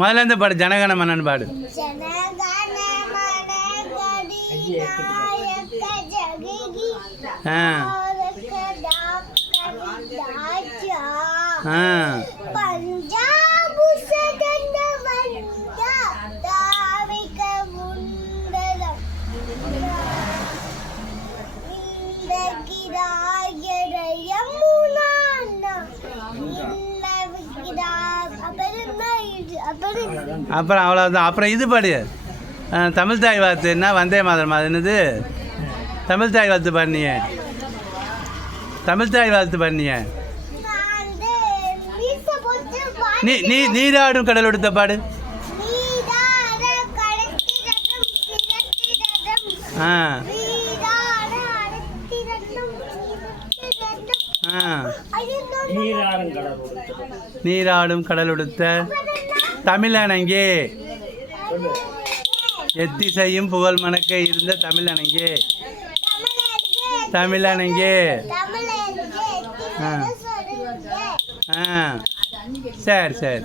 முதல்ல இருந்து பாடு, ஜனகன மன்னன் பாடு. அப்புறம் அவ்வளோதான். அப்புறம் இது பாடு, தமிழ் தாய் வாழ்த்து. என்ன வந்தே மாதம் அது என்னது? தமிழ் தாய் வாழ்த்து பாடினிய, தமிழ் தாய் வாழ்த்து பாடினிய. நீராடும் கடல் எடுத்த பாடு. நீராடும் கடல் உடுத்த தமிழனங்கே, எத்திசையும் புகழ் மணக்க இருந்த தமிழனங்கே, தமிழனங்கே. சரி சரி.